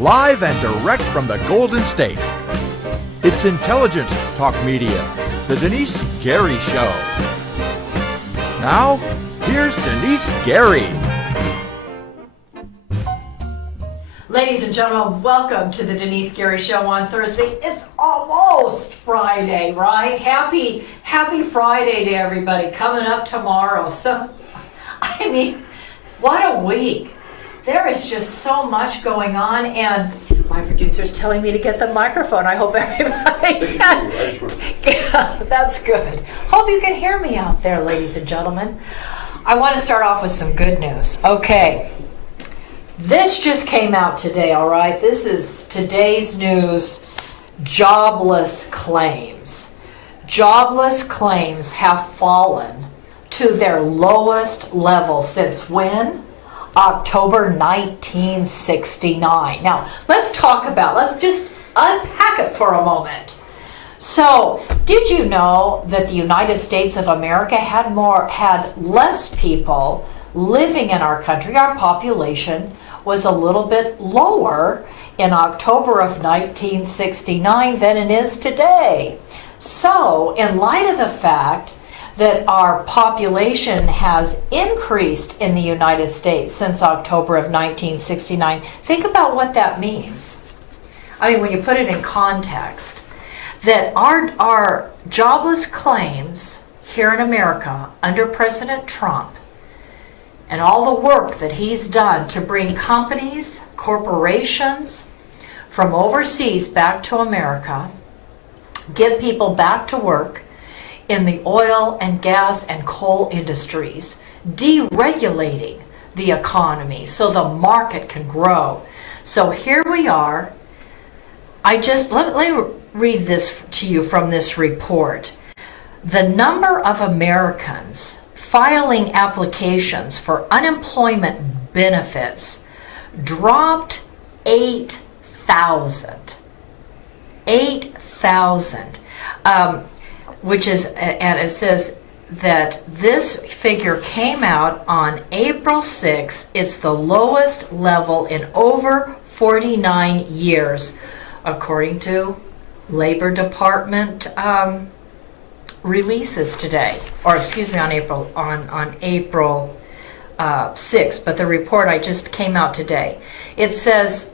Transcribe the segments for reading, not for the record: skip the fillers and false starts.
live and direct from the Golden State. It's intelligent talk media, the Denise Gary Show. Now, here's Denise Gary. Ladies and gentlemen, welcome to the Denise Gary Show on Thursday. It's almost Friday, right? Happy Friday to everybody coming up tomorrow. So, I mean, what a week. There is just so much going on, and my producer's telling me to get the microphone. I hope everybody can. Yeah, that's good. Hope you can hear me out there, ladies and gentlemen. I want to start off with some good news. Okay. This just came out today, all right? This is today's news. Jobless claims. Jobless claims have fallen to their lowest level since when? October 1969. Now, let's just unpack it for a moment. So, did you know that the United States of America had less people living in our country? Our population was a little bit lower in October of 1969 than it is today. So, in light of the fact that our population has increased in the United States since October of 1969, think about what that means. I mean, when you put it in context, that our jobless claims here in America under President Trump and all the work that he's done to bring companies, corporations from overseas back to America, get people back to work in the oil and gas and coal industries, deregulating the economy so the market can grow. So here we are. Let me read this to you from this report. The number of Americans filing applications for unemployment benefits dropped 8,000. 8,000. Which is, and it says that this figure came out on April 6th. It's the lowest level in over 49 years, according to Labor Department releases today, or excuse me, on April 6th, but the report I just came out today. It says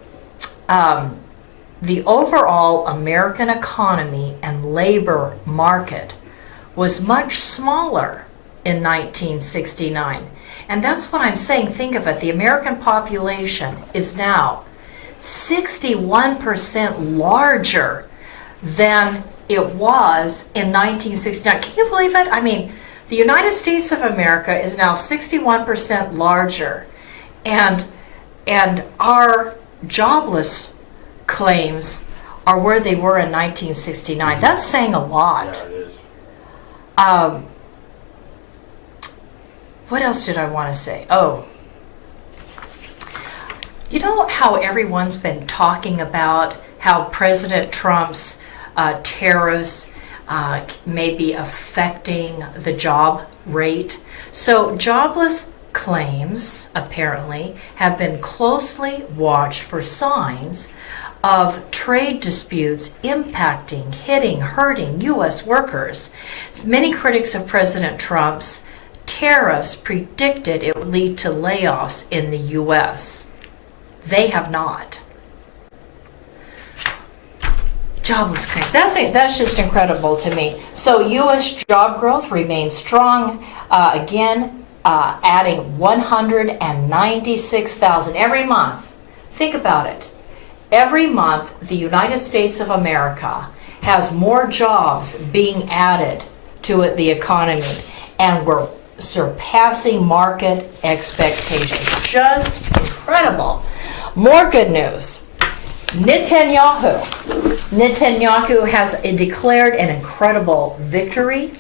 the overall American economy and labor market was much smaller in 1969. And that's what I'm saying. Think of it. The American population is now 61% larger than it was in 1969. Can you believe it? I mean, the United States of America is now 61% larger. And our jobless claims are where they were in 1969. That's saying a lot. Yeah, it is. What else did I want to say? Oh, you know how everyone's been talking about how President Trump's tariffs may be affecting the job rate? So jobless claims apparently have been closely watched for signs of trade disputes impacting, hurting U.S. workers. Many critics of President Trump's tariffs predicted it would lead to layoffs in the U.S. They have not. Jobless claims. That's just incredible to me. So U.S. job growth remains strong. Adding 196,000 every month. Think about it. Every month, the United States of America has more jobs being added to the economy, and we're surpassing market expectations. Just incredible. More good news. Netanyahu has declared an incredible victory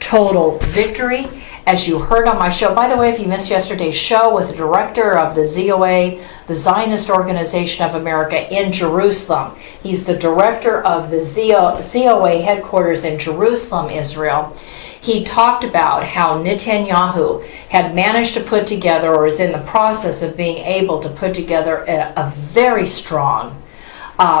total victory. As you heard on my show, by the way, if you missed yesterday's show with the director of the ZOA, the Zionist Organization of America in Jerusalem, he's the director of the ZOA headquarters in Jerusalem, Israel. He talked about how Netanyahu had managed to put together, or is in the process of being able to put together, a very strong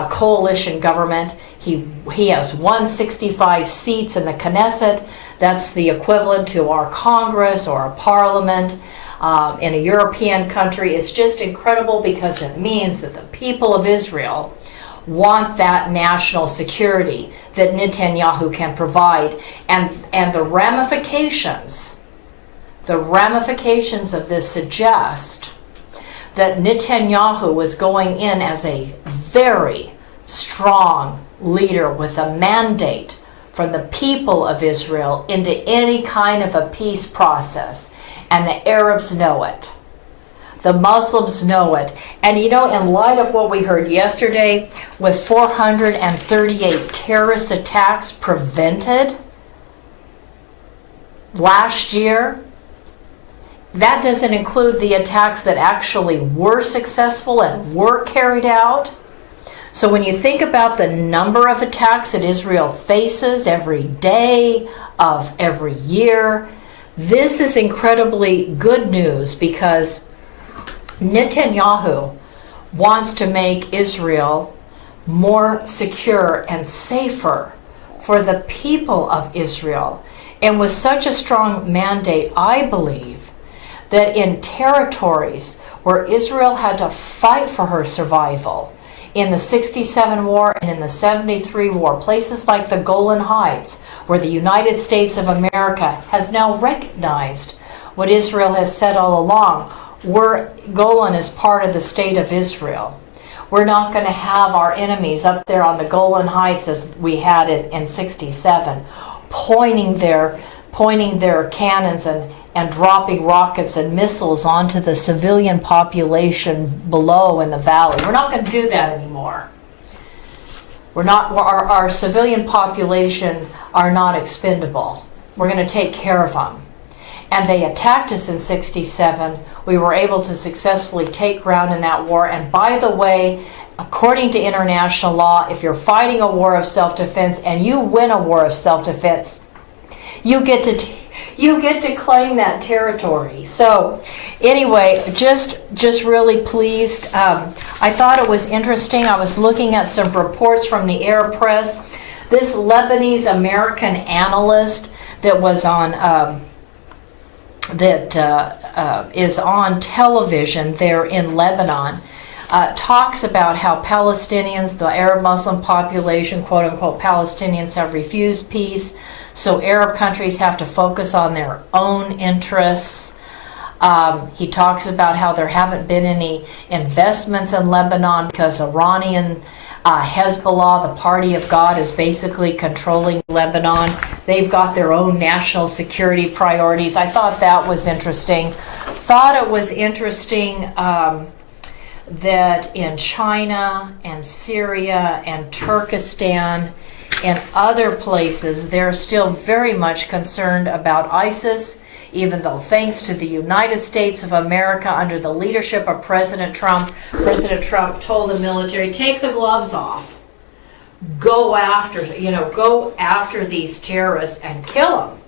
coalition government. He has 165 seats in the Knesset. That's the equivalent to our Congress or a parliament in a European country. It's just incredible because it means that the people of Israel want that national security that Netanyahu can provide. And the ramifications of this suggest that Netanyahu was going in as a very strong leader with a mandate from the people of Israel into any kind of a peace process. And the Arabs know it. The Muslims know it. And in light of what we heard yesterday, with 438 terrorist attacks prevented last year, that doesn't include the attacks that actually were successful and were carried out. So when you think about the number of attacks that Israel faces every day of every year, this is incredibly good news, because Netanyahu wants to make Israel more secure and safer for the people of Israel. And with such a strong mandate, I believe that in territories where Israel had to fight for her survival, in the 67 war and in the 73 war, places like the Golan Heights, where the United States of America has now recognized what Israel has said all along, Golan is part of the state of Israel. We're not going to have our enemies up there on the Golan Heights as we had in 67, pointing their cannons and dropping rockets and missiles onto the civilian population below in the valley. We're not going to do that anymore. Our civilian population are not expendable. We're going to take care of them. And they attacked us in 67. We were able to successfully take ground in that war. And by the way, according to international law, if you're fighting a war of self-defense and you win a war of self-defense, you get to claim that territory. So anyway, just really pleased. I thought it was interesting. I was looking at some reports from the Arab press. This Lebanese American analyst that was on is on television there in Lebanon, talks about how Palestinians, the Arab Muslim population, quote unquote Palestinians, have refused peace. So Arab countries have to focus on their own interests. He talks about how there haven't been any investments in Lebanon because Iranian Hezbollah, the party of God, is basically controlling Lebanon. They've got their own national security priorities. I thought that was interesting. Thought it was interesting that in China and Syria and Turkestan and other places, they're still very much concerned about ISIS, even though thanks to the United States of America under the leadership of President Trump told the military, take the gloves off, go after these terrorists and kill them.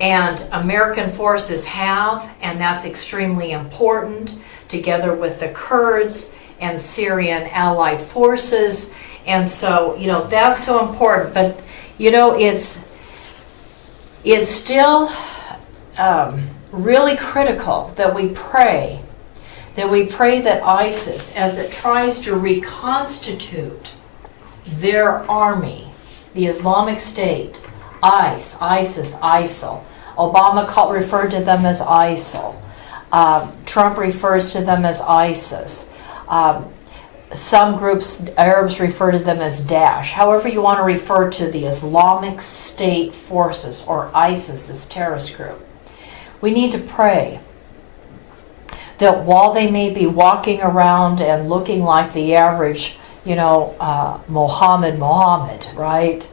And American forces have, and that's extremely important, together with the Kurds and Syrian allied forces. And so, that's so important. But, it's still really critical that we pray that ISIS, as it tries to reconstitute their army, the Islamic State, ISIS, ISIL. Obama referred to them as ISIL. Trump refers to them as ISIS. Some groups, Arabs, refer to them as Daesh. However you want to refer to the Islamic State forces, or ISIS, this terrorist group. We need to pray that while they may be walking around and looking like the average, Mohammed, right?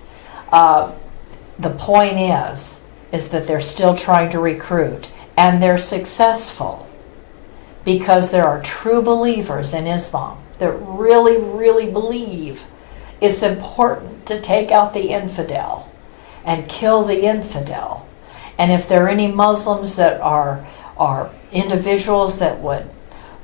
the point is that they're still trying to recruit, and they're successful because there are true believers in Islam that really, really believe it's important to take out the infidel and kill the infidel. And if there are any Muslims that are individuals that would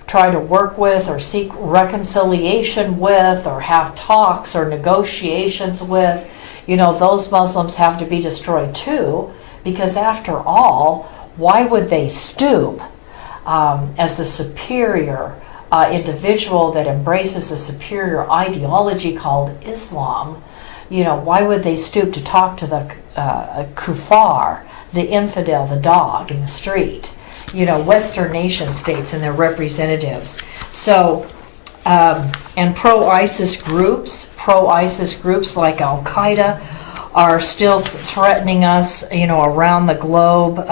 try to work with or seek reconciliation with or have talks or negotiations with, those Muslims have to be destroyed too, because after all, why would they stoop as the superior individual that embraces a superior ideology called Islam? Why would they stoop to talk to the kuffar, the infidel, the dog in the street? Western nation states and their representatives. So, and pro-ISIS groups like Al-Qaeda are still threatening us, around the globe.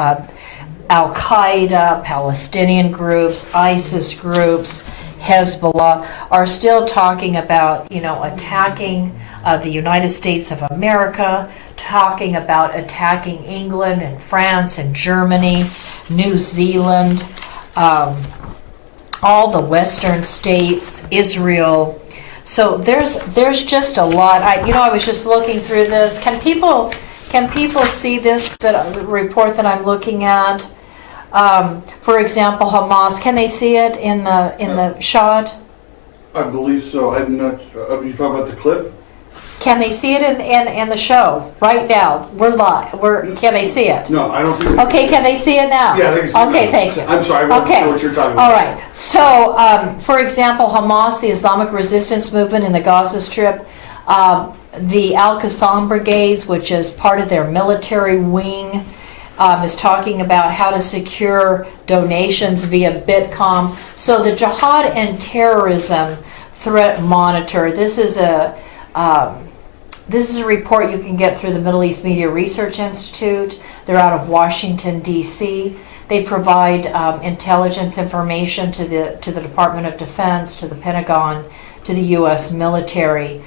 Al-Qaeda, Palestinian groups, ISIS groups, Hezbollah are still talking about, attacking the United States of America, talking about attacking England and France and Germany, New Zealand, all the Western states, Israel. So there's just a lot. I was just looking through this. Can people see this report that I'm looking at? For example, Hamas. Can they see it in the shot? I believe so. I'm not. Are you talking about the clip? Can they see it in the show right now? We're live. Can they see it? No, I don't think. Okay, can they see it now? Yeah, they can see it. Okay, now. thank you. I'm sorry, I wasn't sure what you're talking about. All right. So, for example, Hamas, the Islamic resistance movement in the Gaza Strip, the Al-Qassam brigades, which is part of their military wing, is talking about how to secure donations via Bitcom. So the Jihad and Terrorism Threat Monitor. This is a report you can get through the Middle East Media Research Institute. They're out of Washington, D.C. They provide intelligence information to the Department of Defense, to the Pentagon, to the U.S. military.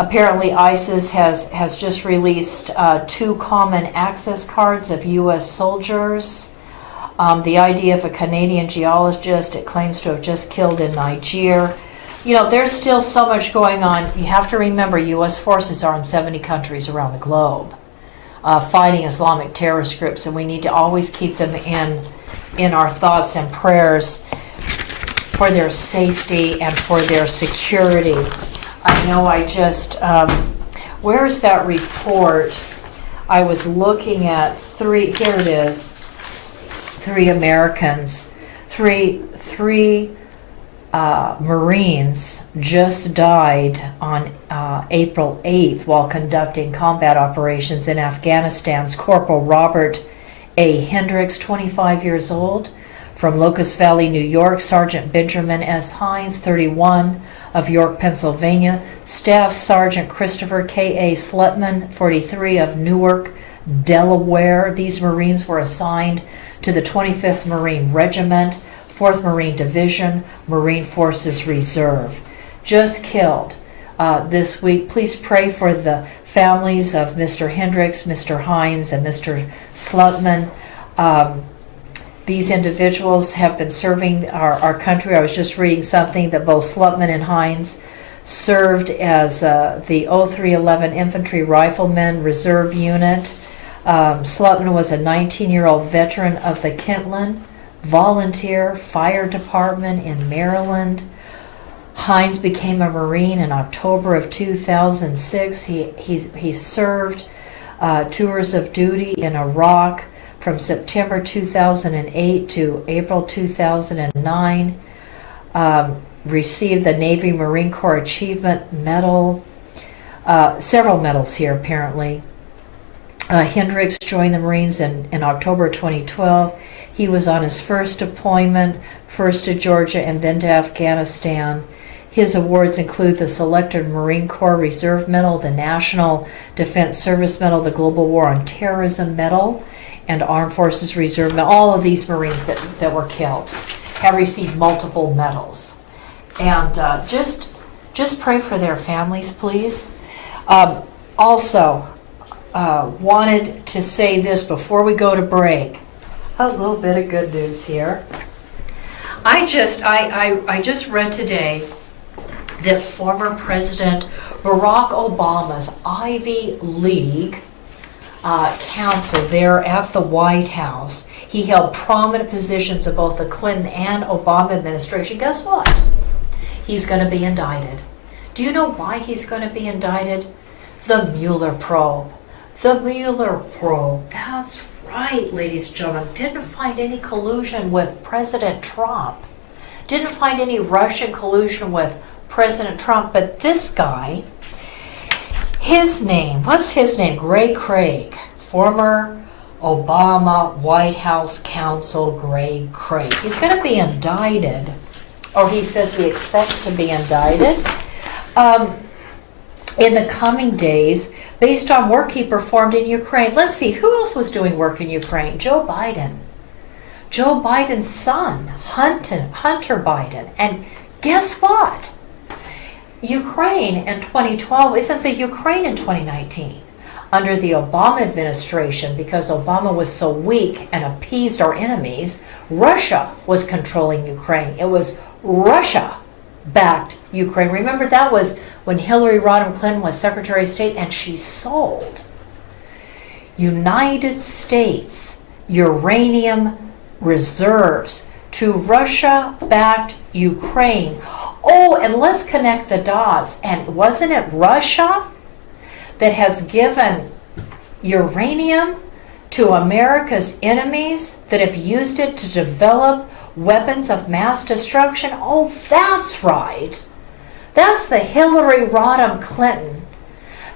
Apparently, ISIS has just released 2 common access cards of U.S. soldiers. The idea of a Canadian geologist it claims to have just killed in Niger. There's still so much going on. You have to remember, U.S. forces are in 70 countries around the globe fighting Islamic terrorist groups, and we need to always keep them in our thoughts and prayers for their safety and for their security. I know I just, where's that report? I was looking at 3, here it is, 3 Americans, three Marines just died on April 8th while conducting combat operations in Afghanistan's Corporal Robert A. Hendricks, 25 years old, from Locust Valley, New York, Sergeant Benjamin S. Hines, 31, of York, Pennsylvania, Staff Sergeant Christopher K. A. Slutman, 43, of Newark, Delaware. These Marines were assigned to the 25th Marine Regiment, 4th Marine Division, Marine Forces Reserve. Just killed this week. Please pray for the families of Mr. Hendricks, Mr. Hines, and Mr. Slutman. These individuals have been serving our country. I was just reading something that both Slutman and Hines served as the 0311 Infantry Riflemen Reserve Unit. Slutman was a 19-year-old veteran of the Kentland Volunteer Fire Department in Maryland. Hines became a Marine in October of 2006. He served tours of duty in Iraq from September 2008 to April 2009. Received the Navy Marine Corps Achievement Medal, several medals here apparently. Hendricks joined the Marines in October 2012. He was on his first deployment, first to Georgia and then to Afghanistan. His awards include the Selected Marine Corps Reserve Medal, the National Defense Service Medal, the Global War on Terrorism Medal, and Armed Forces Reserve Medal. All of these Marines that were killed have received multiple medals. And just pray for their families, please. Also, wanted to say this before we go to break. A little bit of good news here. I just read today that former President Barack Obama's Ivy League Counsel there at the White House, he held prominent positions in both the Clinton and Obama administration. Guess what? He's going to be indicted. Do you know why he's going to be indicted? The Mueller probe. The Mueller probe. That's right, ladies and gentlemen. Didn't find any collusion with President Trump. Didn't find any Russian collusion with President Trump. But this guy, his name, what's his name? Gray Craig. Former Obama White House counsel Gray Craig. He's going to be indicted, or he says he expects to be indicted in the coming days based on work he performed in Ukraine. Let's see, who else was doing work in Ukraine? Joe Biden. Joe Biden's son, Hunter Biden. And guess what? Ukraine in 2012 isn't the Ukraine in 2019. Under the Obama administration, because Obama was so weak and appeased our enemies, Russia was controlling Ukraine. It was Russia-backed Ukraine. Remember, that was when Hillary Rodham Clinton was Secretary of State, and she sold United States uranium reserves to Russia-backed Ukraine. Oh, and let's connect the dots. And wasn't it Russia that has given uranium to America's enemies that have used it to develop weapons of mass destruction? Oh, that's right. That's the Hillary Rodham Clinton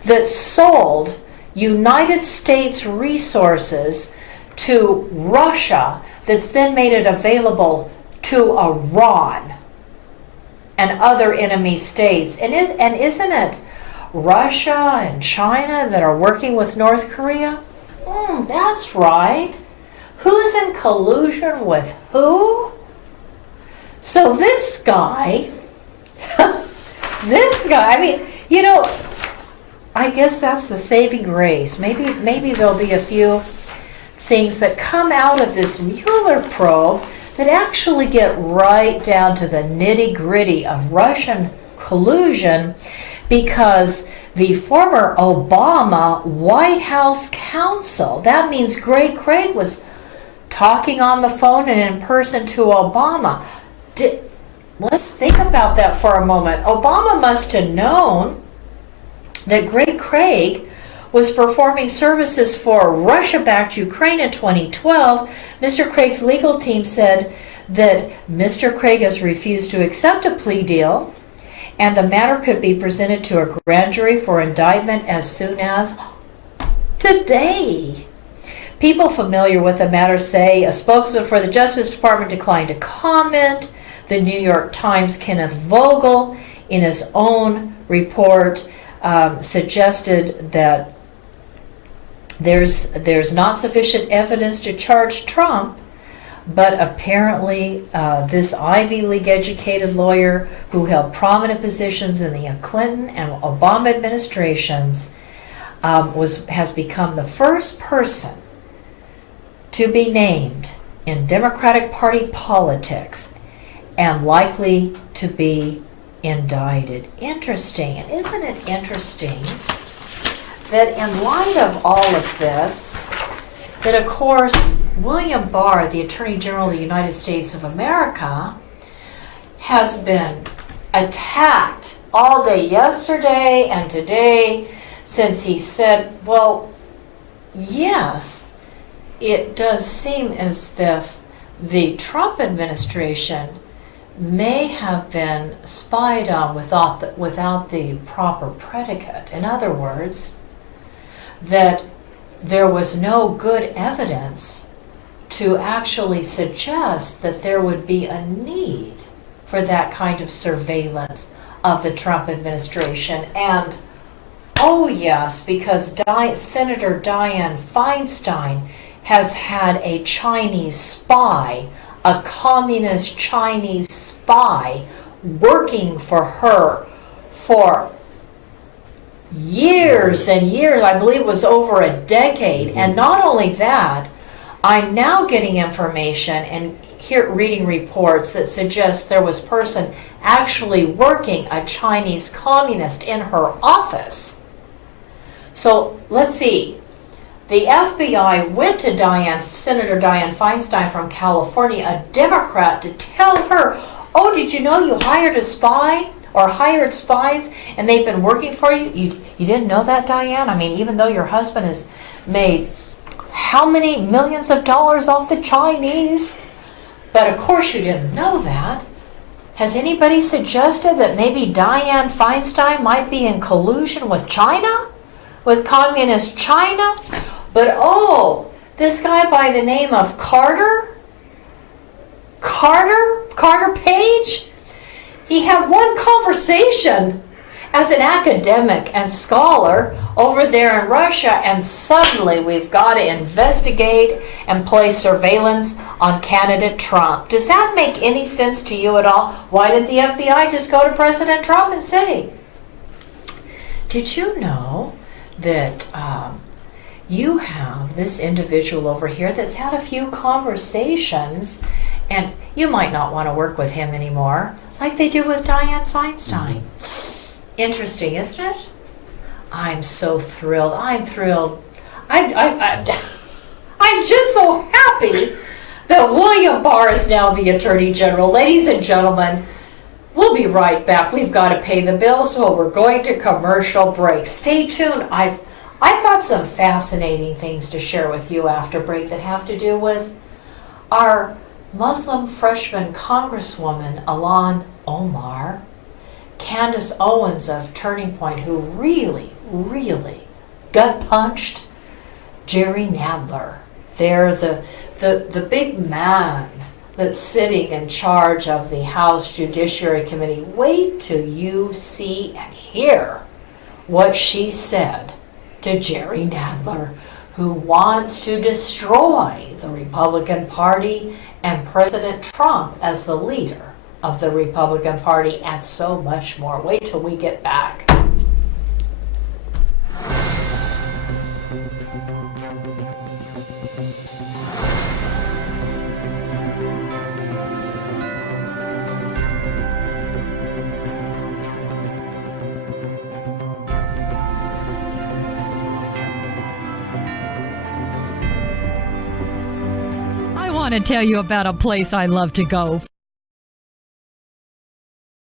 that sold United States resources to Russia, that's then made it available to Iran and other enemy states. And isn't it Russia and China that are working with North Korea? That's right. Who's in collusion with who? So this guy, I mean, you know, I guess that's the saving grace. Maybe there'll be a few things that come out of this Mueller probe that actually get right down to the nitty-gritty of Russian collusion, because the former Obama White House counsel, that means Gray Craig, was talking on the phone and in person to Obama. Let's think about that for a moment. Obama must have known that Gray Craig was performing services for Russia-backed Ukraine in 2012. Mr. Craig's legal team said that Mr. Craig has refused to accept a plea deal, and the matter could be presented to a grand jury for indictment as soon as today. People familiar with the matter say a spokesman for the Justice Department declined to comment. The New York Times' Kenneth Vogel, in his own report, suggested that there's not sufficient evidence to charge Trump, but apparently this Ivy League educated lawyer who held prominent positions in the Clinton and Obama administrations has become the first person to be named in Democratic Party politics and likely to be indicted. Interesting. And isn't it interesting that in light of all of this, that of course William Barr, the Attorney General of the United States of America, has been attacked all day yesterday and today since he said, well, yes, it does seem as if the Trump administration may have been spied on without the proper predicate. In other words, that there was no good evidence to actually suggest that there would be a need for that kind of surveillance of the Trump administration. And oh yes, because Senator Dianne Feinstein has had a Chinese spy, a communist Chinese spy, working for her for years years and years, I believe it was over a decade. And not only that, I'm now getting information and reading reports that suggest there was a person actually working a Chinese communist in her office. So let's see. The FBI went to Senator Dianne Feinstein from California, a Democrat, to tell her, oh, did you know you hired a spy or hired spies and they've been working for you? You didn't know that, Dianne? I mean, even though your husband has made how many millions of dollars off the Chinese? But of course you didn't know that. Has anybody suggested that maybe Dianne Feinstein might be in collusion with China? With communist China? But oh, this guy by the name of Carter Page, he had one conversation as an academic and scholar over there in Russia, and suddenly we've got to investigate and place surveillance on candidate Trump. Does that make any sense to you at all? Why did the FBI just go to President Trump and say, did you know that you have this individual over here that's had a few conversations and you might not want to work with him anymore, like they do with Dianne Feinstein? Interesting, isn't it? I'm so thrilled. I'm thrilled. I'm just so happy that William Barr is now the Attorney General. Ladies and gentlemen, we'll be right back. We've got to pay the bills, so we're going to commercial break. Stay tuned. I've got some fascinating things to share with you after break that have to do with our Muslim freshman Congresswoman Ilhan Omar, Candace Owens of Turning Point, who really gut punched Jerry Nadler. They're the big man that's sitting in charge of the House Judiciary Committee. Wait till you see and hear what she said to Jerry Nadler, who wants to destroy the Republican Party and President Trump as the leader of the Republican Party, and so much more. Wait till we get back. I want to tell you about a place I love to go.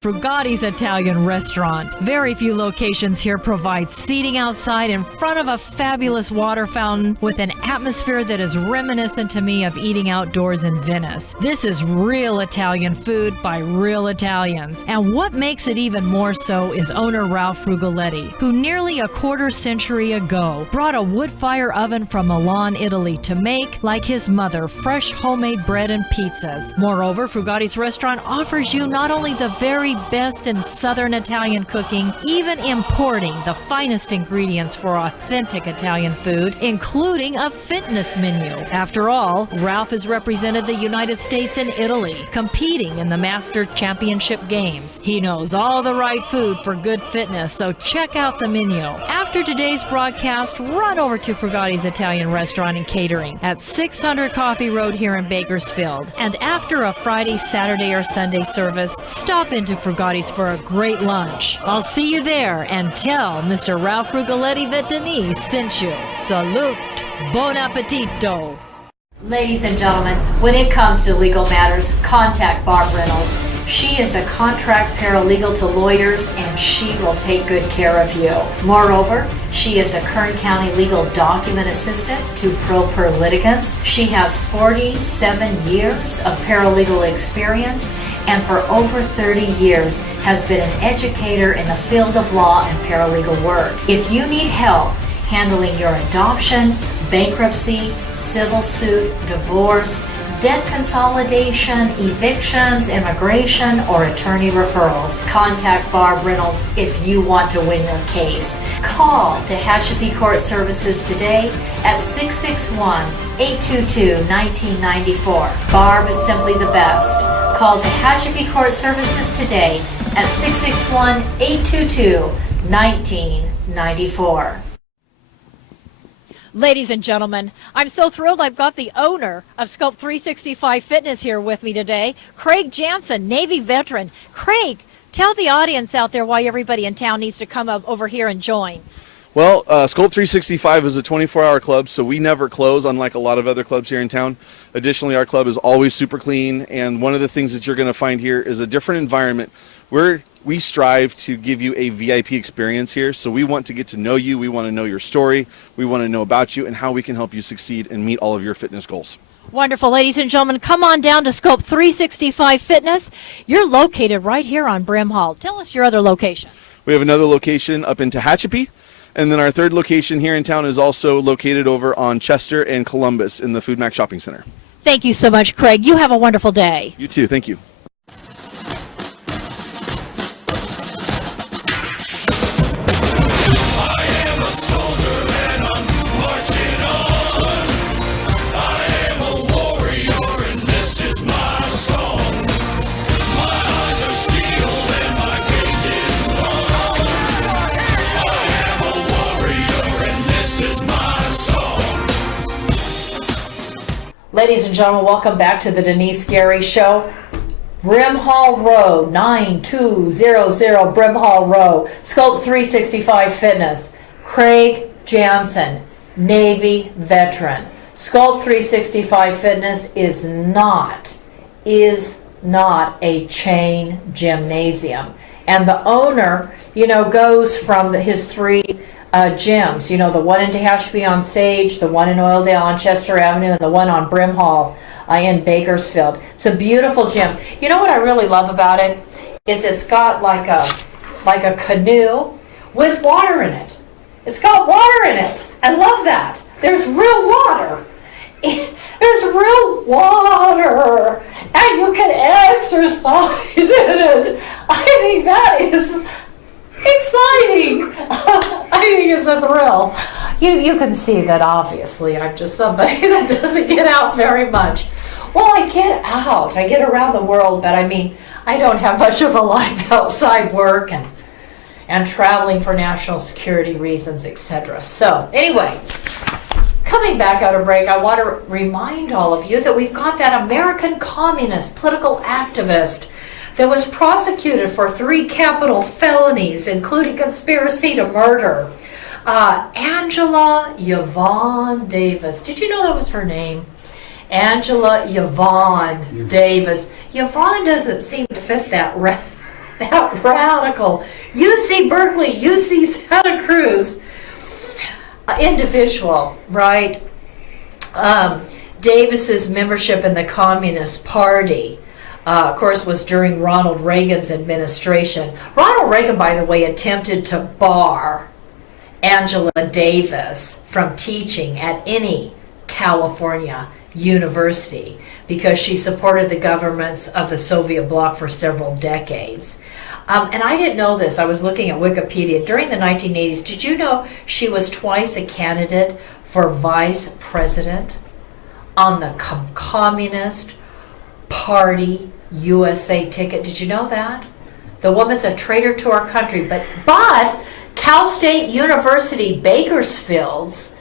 Frugatti's Italian Restaurant. Very few locations here provide seating outside in front of a fabulous water fountain with an atmosphere that is reminiscent to me of eating outdoors in Venice. This is real Italian food by real Italians. And what makes it even more so is owner Ralph Frugoletti, who nearly a quarter century ago brought a wood fire oven from Milan, Italy to make, like his mother, fresh homemade bread and pizzas. Moreover, Frugatti's Restaurant offers you not only the very best in Southern Italian cooking, even importing the finest ingredients for authentic Italian food, including a fitness menu. After all, Ralph has represented the United States and Italy, competing in the Master Championship Games. He knows all the right food for good fitness, so check out the menu. After today's broadcast, run over to Frugatti's Italian Restaurant and Catering at 600 Coffee Road here in Bakersfield. And after a Friday, Saturday, or Sunday service, stop into Frugatti's for a great lunch. I'll see you there, and tell Mr. Ralph Frugoletti that Denise sent you. Salute. Bon appetito. Ladies and gentlemen, when it comes to legal matters, contact Barb Reynolds. She is a contract paralegal to lawyers, and she will take good care of you. Moreover, she is a Kern County legal document assistant to pro per litigants. She has 47 years of paralegal experience, and for over 30 years has been an educator in the field of law and paralegal work. If you need help handling your adoption, bankruptcy, civil suit, divorce, debt consolidation, evictions, immigration, or attorney referrals, contact Barb Reynolds if you want to win your case. Call Tehachapi Court Services today at 661-822-1994. Barb is simply the best. Call Tehachapi Court Services today at 661-822-1994. 94. Ladies and gentlemen, I'm so thrilled I've got the owner of Scope 365 Fitness here with me today, Craig Jansen, Navy veteran. Craig, tell the audience out there why everybody in town needs to come up over here and join. Well, Scope 365 is a 24-hour club, so we never close, unlike a lot of other clubs here in town. Additionally, our club is always super clean, and one of the things that you're going to find here is a different environment. We strive to give you a VIP experience here, so we want to get to know you, we want to know your story, we want to know about you and how we can help you succeed and meet all of your fitness goals. Wonderful. Ladies and gentlemen, come on down to Scope 365 Fitness. You're located right here on Brim Hall. Tell us your other locations. We have another location up in Tehachapi, and then our third location here in town is also located over on Chester and Columbus in the Food Mac Shopping Center. Thank you so much, Craig. You have a wonderful day. You too. Thank you. Ladies and gentlemen, welcome back to the Denise Gary Show. Brim Hall Road, 9200 Brim Hall Road, Scope 365 Fitness. Craig Jansen, Navy veteran. Scope 365 Fitness is not a chain gymnasium. And the owner, goes from his three gyms, the one in Tehachapi on Sage, the one in Oildale on Chester Avenue, and the one on Brim Hall in Bakersfield. It's a beautiful gym. You know what I really love about it is it's got like a canoe with water in it. It's got water in it. I love that. There's real water. There's real water, and you can exercise in it. I think that is exciting. I think it's a thrill. You can see that obviously I'm just somebody that doesn't get out very much. Well, I get out. I get around the world, but I don't have much of a life outside work and traveling for national security reasons, etc. So anyway, coming back out of break, I want to remind all of you that we've got that American communist political activist that was prosecuted for 3 capital felonies, including conspiracy to murder. Angela Yvonne Davis. Did you know that was her name? Angela Yvonne Davis. Yvonne doesn't seem to fit that radical UC Berkeley, UC Santa Cruz individual, right? Davis's membership in the Communist Party, of course, was during Ronald Reagan's administration. Ronald Reagan, by the way, attempted to bar Angela Davis from teaching at any California university because she supported the governments of the Soviet bloc for several decades. And I didn't know this. I was looking at Wikipedia. During the 1980s, did you know she was twice a candidate for vice president on the Communist Party USA ticket? Did you know that? The woman's a traitor to our country. But Cal State University Bakersfield's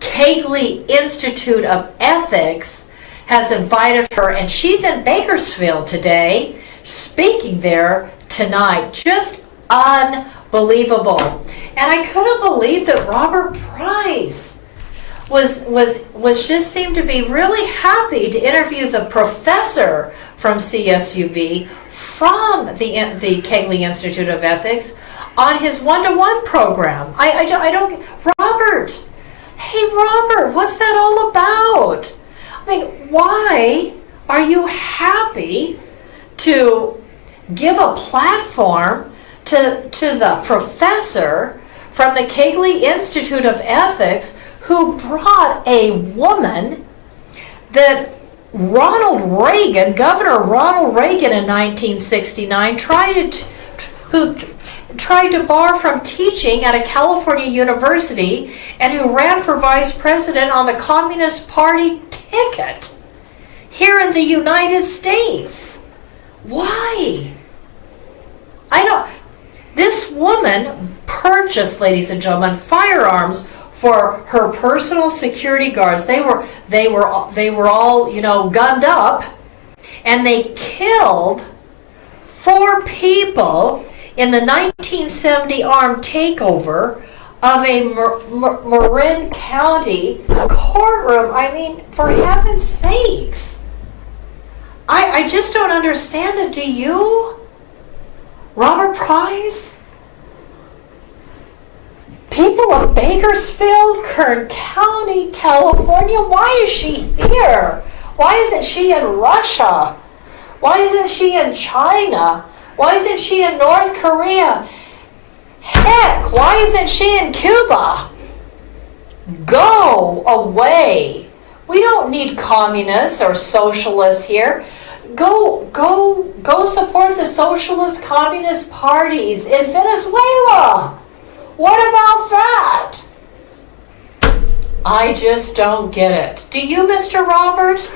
Kegley Institute of Ethics has invited her, and she's in Bakersfield today, speaking there tonight. Just unbelievable. And I couldn't believe that Robert Price was just seemed to be really happy to interview the professor from CSUB from the Kegley Institute of Ethics on his one-to-one program. I don't, Robert, hey Robert, what's that all about? I mean, why are you happy to give a platform to the professor from the Kegley Institute of Ethics who brought a woman that Ronald Reagan, Governor Ronald Reagan in 1969, tried to bar from teaching at a California university and who ran for vice president on the Communist Party ticket here in the United States. Why? This woman purchased, ladies and gentlemen, firearms for her personal security guards. They were all, gunned up, and they killed 4 people in the 1970 armed takeover of a Marin County courtroom. I mean, for heaven's sakes. I just don't understand it. Do you? Robert Price? People of Bakersfield, Kern County, California, why is she here? Why isn't she in Russia? Why isn't she in China? Why isn't she in North Korea? Heck, why isn't she in Cuba? Go away. We don't need communists or socialists here. Go support the socialist communist parties in Venezuela. What about that? I just don't get it. Do you, Mr. Robert,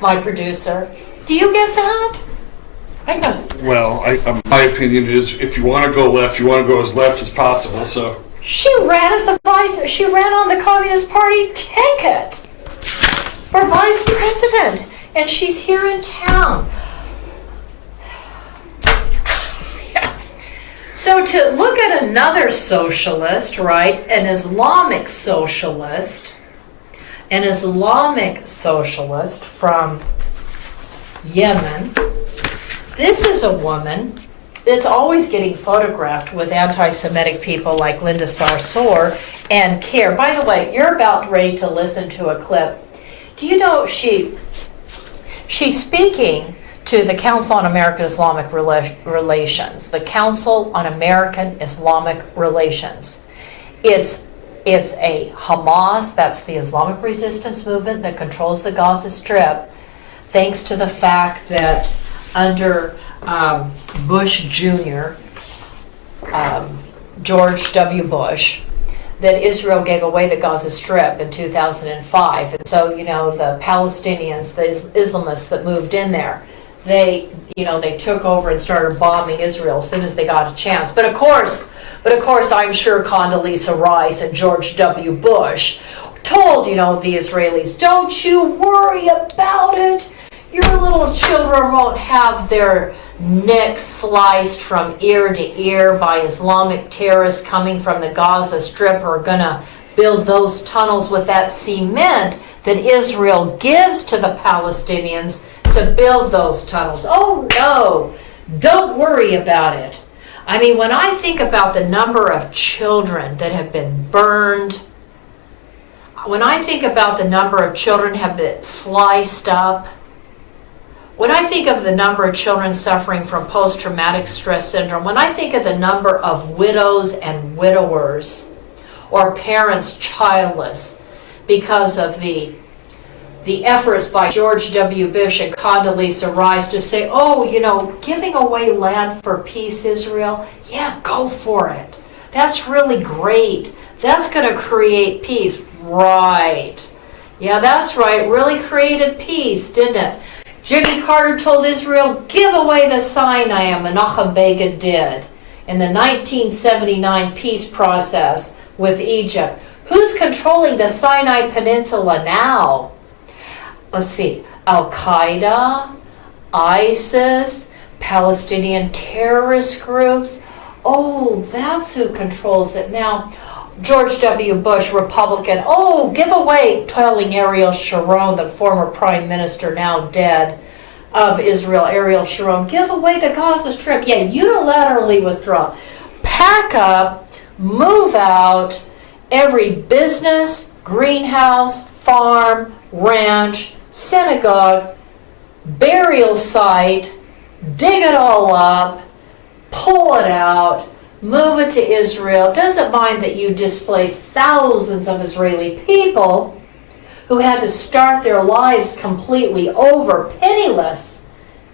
my producer? Do you get that? I got. Well, my opinion is, if you want to go left, you want to go as left as possible. So She ran as the vice. She ran on the Communist Party ticket for vice president, and she's here in town. So to look at another socialist, right, an Islamic socialist from Yemen. This is a woman that's always getting photographed with anti-Semitic people like Linda Sarsour and Keir. By the way, you're about ready to listen to a clip. Do you know she's speaking to the Council on American Islamic Relations, the Council on American Islamic Relations. It's a Hamas, that's the Islamic resistance movement that controls the Gaza Strip, thanks to the fact that under Bush Jr., George W. Bush, that Israel gave away the Gaza Strip in 2005. And so, the Palestinians, the Islamists that moved in there, they took over and started bombing Israel as soon as they got a chance. But of course, I'm sure Condoleezza Rice and George W. Bush told, the Israelis, don't you worry about it. Your little children won't have their necks sliced from ear to ear by Islamic terrorists coming from the Gaza Strip who are going to build those tunnels with that cement that Israel gives to the Palestinians to build those tunnels. Oh no, don't worry about it. I mean, when I think about the number of children that have been burned, when I think about the number of children have been sliced up, when I think of the number of children suffering from post-traumatic stress syndrome, when I think of the number of widows and widowers or parents childless because of the efforts by George W. Bush and Condoleezza Rice to say, giving away land for peace, Israel, yeah, go for it. That's really great. That's going to create peace. Right. Yeah, that's right. Really created peace, didn't it? Jimmy Carter told Israel, give away the Sinai, and Menachem Begin did in the 1979 peace process with Egypt. Who's controlling the Sinai Peninsula now? Let's see, Al-Qaeda, ISIS, Palestinian terrorist groups. Oh, that's who controls it now. George W. Bush, Republican, give away, telling Ariel Sharon, the former prime minister now dead of Israel, Ariel Sharon, give away the Gaza Strip. Yeah, unilaterally withdraw. Pack up, move out every business, greenhouse, farm, ranch, synagogue, burial site, dig it all up, pull it out, move it to Israel. Doesn't mind that you displaced thousands of Israeli people who had to start their lives completely over, penniless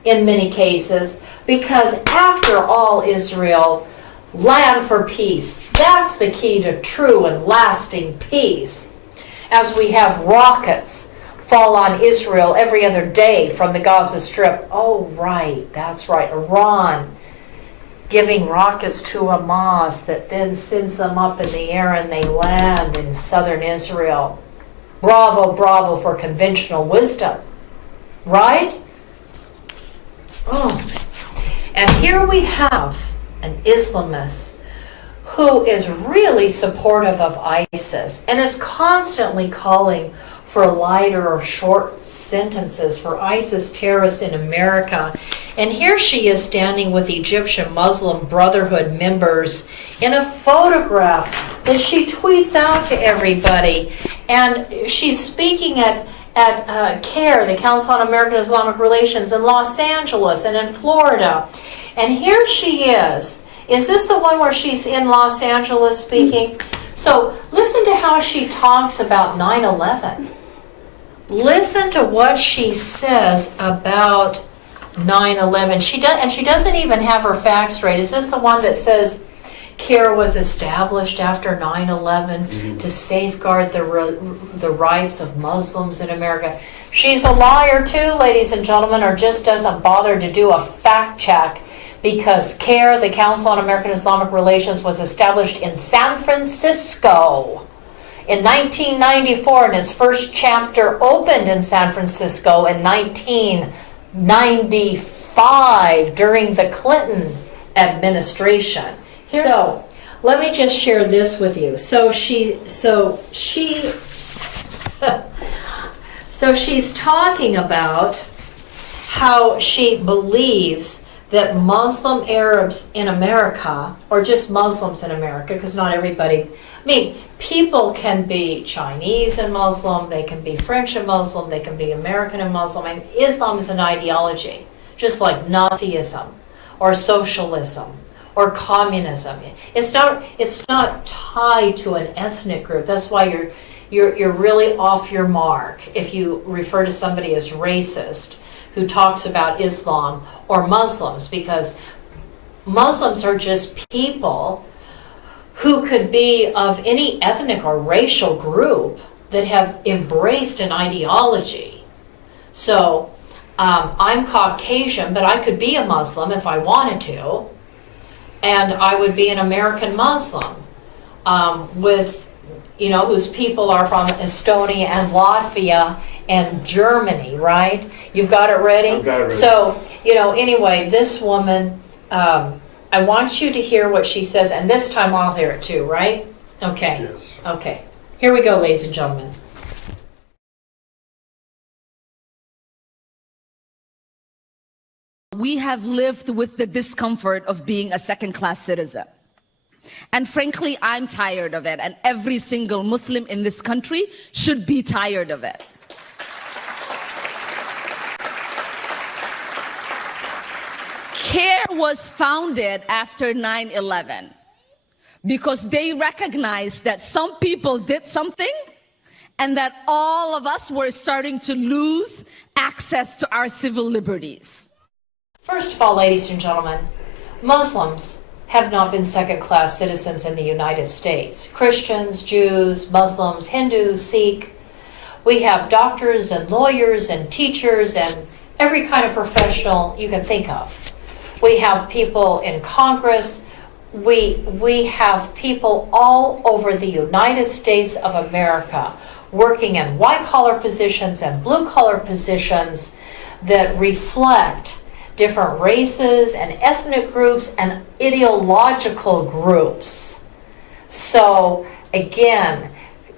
in many cases, because after all, Israel, land for peace. That's the key to true and lasting peace. As we have rockets fall on Israel every other day from the Gaza Strip. Oh, right, that's right. Iran giving rockets to a mosque that then sends them up in the air and they land in southern Israel. Bravo, bravo for conventional wisdom, right? Oh. And here we have an Islamist who is really supportive of ISIS and is constantly calling for lighter or short sentences for ISIS terrorists in America. And here she is standing with Egyptian Muslim Brotherhood members in a photograph that she tweets out to everybody. And she's speaking at CARE, the Council on American Islamic Relations, in Los Angeles and in Florida. And here she is. Is this the one where she's in Los Angeles speaking? So listen to how she talks about 9/11. Listen to what she says about 9/11. She doesn't even have her facts straight. Is this the one that says CARE was established after 9/11 to safeguard the rights of Muslims in America? She's a liar too, ladies and gentlemen, or just doesn't bother to do a fact check, because CARE, the Council on American Islamic Relations, was established in San Francisco in 1994, and its first chapter opened in San Francisco in 1995 during the Clinton administration. So let me just share this with you. So she's talking about how she believes that Muslim Arabs in America, or just Muslims in America, because not everybody, I mean, people can be Chinese and Muslim, they can be French and Muslim, they can be American and Muslim. I mean, Islam is an ideology, just like Nazism or socialism or communism. It's not tied to an ethnic group. That's why you're really off your mark if you refer to somebody as racist who talks about Islam or Muslims, because Muslims are just people who could be of any ethnic or racial group that have embraced an ideology. So I'm Caucasian, but I could be a Muslim if I wanted to, and I would be an American Muslim whose people are from Estonia and Latvia and Germany, right? You've got it ready? I've got it ready. So, anyway, this woman, I want you to hear what she says, and this time I'll hear it too, right? Okay. Yes. Okay. Here we go, ladies and gentlemen. We have lived with the discomfort of being a second-class citizen. And frankly, I'm tired of it, and every single Muslim in this country should be tired of it. CARE was founded after 9/11 because they recognized that some people did something and that all of us were starting to lose access to our civil liberties. First of all, ladies and gentlemen, Muslims have not been second-class citizens in the United States. Christians, Jews, Muslims, Hindus, Sikh. We have doctors and lawyers and teachers and every kind of professional you can think of. We have people in Congress. We have people all over the United States of America working in white-collar positions and blue-collar positions that reflect different races and ethnic groups and ideological groups. So again,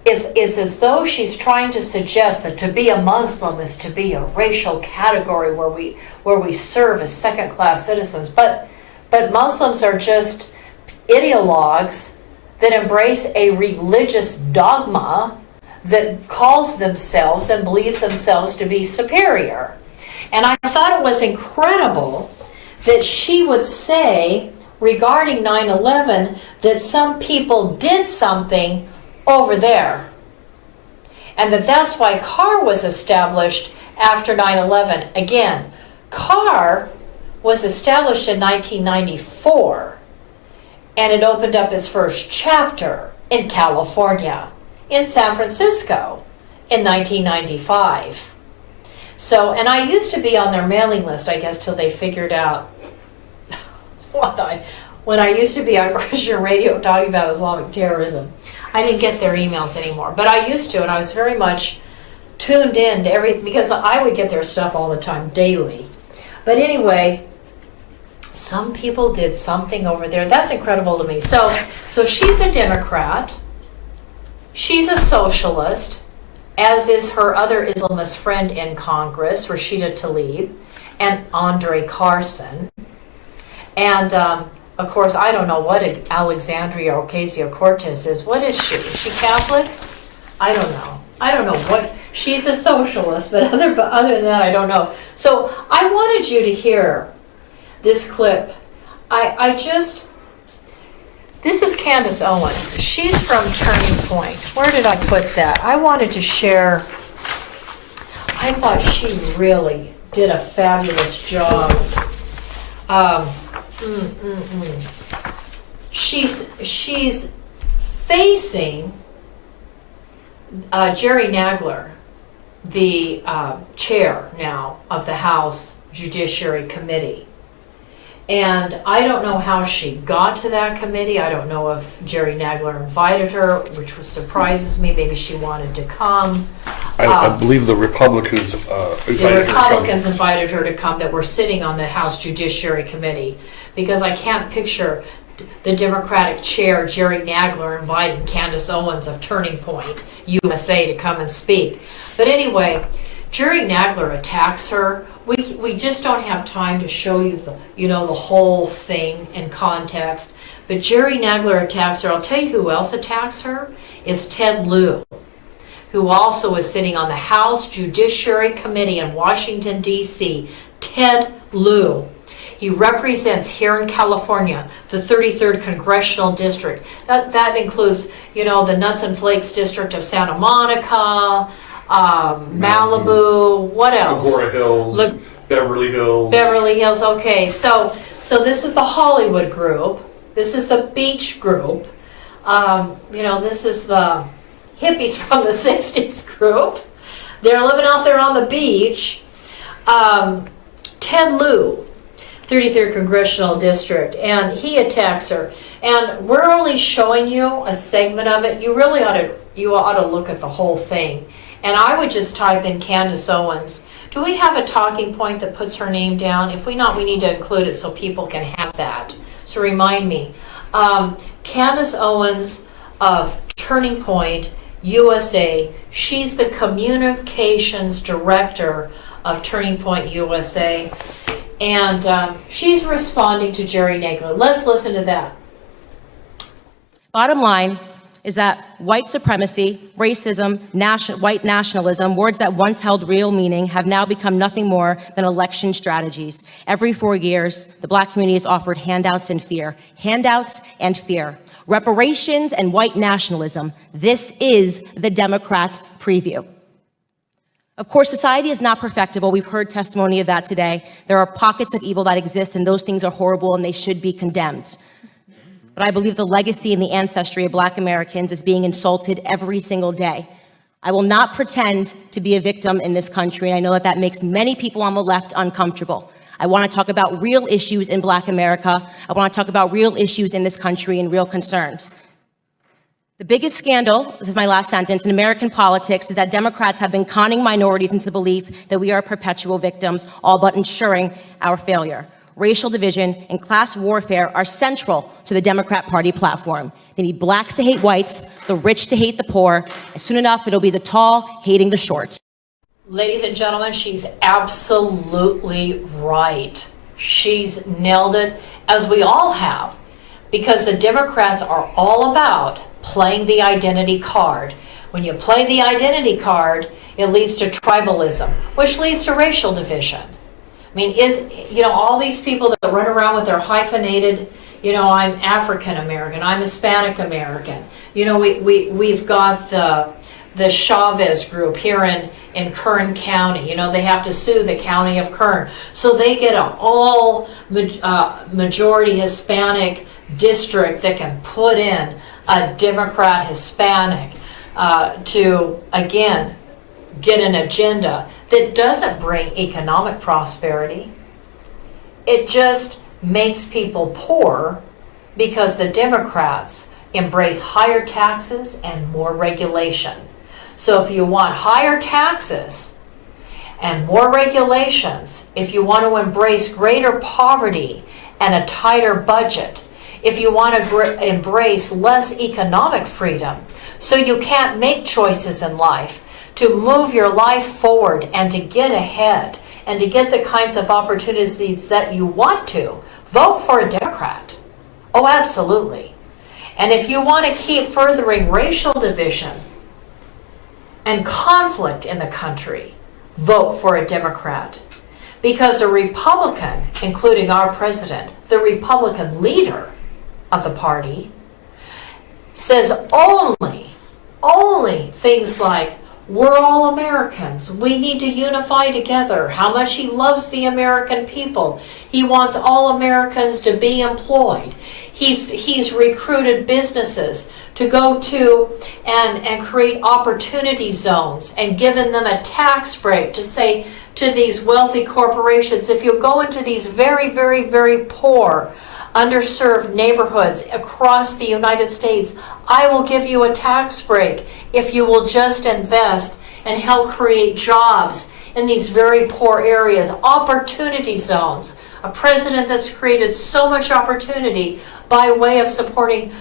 it's as though she's trying to suggest that to be a Muslim is to be a racial category where we serve as second-class citizens. But Muslims are just ideologues that embrace a religious dogma that calls themselves and believes themselves to be superior. And I thought it was incredible that she would say regarding 9/11 that some people did something over there, and that's why CAR was established after 9/11. Again, CAR was established in 1994, and it opened up its first chapter in California, in San Francisco, in 1995. So, and I used to be on their mailing list, I guess, till they figured out what when I used to be on Christian radio talking about Islamic terrorism. I didn't get their emails anymore, but I used to, and I was very much tuned in to everything, because I would get their stuff all the time, daily. But anyway, some people did something over there. That's incredible to me. So she's a Democrat. She's a socialist, as is her other Islamist friend in Congress, Rashida Tlaib, and Andre Carson. And of course, I don't know what Alexandria Ocasio-Cortez is. What is she? Is she Catholic? I don't know. I don't know what. She's a socialist, but other than that, I don't know. So I wanted you to hear this clip. This is Candace Owens. She's from Turning Point. Where did I put that? I wanted to share. I thought she really did a fabulous job. She's facing Jerry Nadler, the chair now of the House Judiciary Committee. And I don't know how she got to that committee. I don't know if Jerry Nadler invited her, which surprises me. Maybe she wanted to come. I believe the Republicans invited her to come that were sitting on the House Judiciary Committee, because I can't picture the Democratic chair, Jerry Nadler, inviting Candace Owens of Turning Point USA to come and speak. But anyway, Jerry Nadler attacks her. We just don't have time to show you the whole thing in context. But Jerry Nadler attacks her. I'll tell you who else attacks her is Ted Lieu, who also is sitting on the House Judiciary Committee in Washington, D.C. Ted Lieu. He represents here in California the 33rd Congressional District. That includes, the Nuts and Flakes District of Santa Monica, Malibu, what else? Agora Hills, Beverly Hills. Beverly Hills, okay. So this is the Hollywood group. This is the beach group. This is the hippies from the 60s group. They're living out there on the beach. Ted Lieu, 33rd Congressional District, and he attacks her. And we're only showing you a segment of it. You really ought to look at the whole thing. And I would just type in Candace Owens. Do we have a talking point that puts her name down? If we not, we need to include it so people can have that. So remind me. Candace Owens of Turning Point USA. She's the communications director of Turning Point USA. And she's responding to Jerry Nadler. Let's listen to that. Bottom line is that white supremacy, racism, white nationalism, words that once held real meaning, have now become nothing more than election strategies. Every 4 years, the Black community is offered handouts and fear. Handouts and fear. Reparations and white nationalism. This is the Democrat preview. Of course, society is not perfectible. We've heard testimony of that today. There are pockets of evil that exist, and those things are horrible, and they should be condemned. But I believe the legacy and the ancestry of Black Americans is being insulted every single day. I will not pretend to be a victim in this country, and I know that makes many people on the left uncomfortable. I want to talk about real issues in Black America. I want to talk about real issues in this country and real concerns. The biggest scandal, this is my last sentence, in American politics is that Democrats have been conning minorities into the belief that we are perpetual victims, all but ensuring our failure. Racial division and class warfare are central to the Democrat Party platform. They need blacks to hate whites, the rich to hate the poor, and soon enough it'll be the tall hating the short. Ladies and gentlemen, she's absolutely right. She's nailed it, as we all have, because the Democrats are all about playing the identity card. When you play the identity card, it leads to tribalism, which leads to racial division. I mean, all these people that run around with their hyphenated, I'm African American, I'm Hispanic American. We've got the Chavez group here in Kern County. They have to sue the county of Kern. So they get an all majority Hispanic district that can put in a Democrat Hispanic to, again, get an agenda that doesn't bring economic prosperity. It just makes people poor because the Democrats embrace higher taxes and more regulation. So if you want higher taxes and more regulations, if you want to embrace greater poverty and a tighter budget, if you want to embrace less economic freedom, so you can't make choices in life to move your life forward and to get ahead and to get the kinds of opportunities that you want to, vote for a Democrat. Oh, absolutely. And if you want to keep furthering racial division and conflict in the country, vote for a Democrat. Because a Republican, including our president, the Republican leader of the party, says only things like, we're all Americans. We need to unify together. How much he loves the American people. He wants all Americans to be employed. He's recruited businesses to go to and create opportunity zones and given them a tax break to say to these wealthy corporations, if you go into these very, very, very poor, underserved neighborhoods across the United States, I will give you a tax break if you will just invest and help create jobs in these very poor areas. Opportunity zones. A president that's created so much opportunity by way of supporting,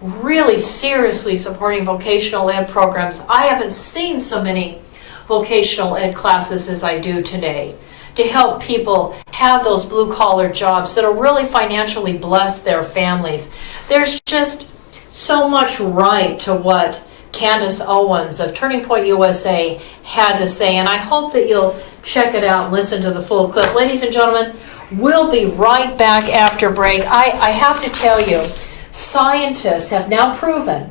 really seriously supporting vocational ed programs. I haven't seen so many vocational ed classes as I do today, to help people have those blue-collar jobs that'll really financially bless their families. There's just so much right to what Candace Owens of Turning Point USA had to say, and I hope that you'll check it out and listen to the full clip. Ladies and gentlemen, we'll be right back after break. I have to tell you, scientists have now proven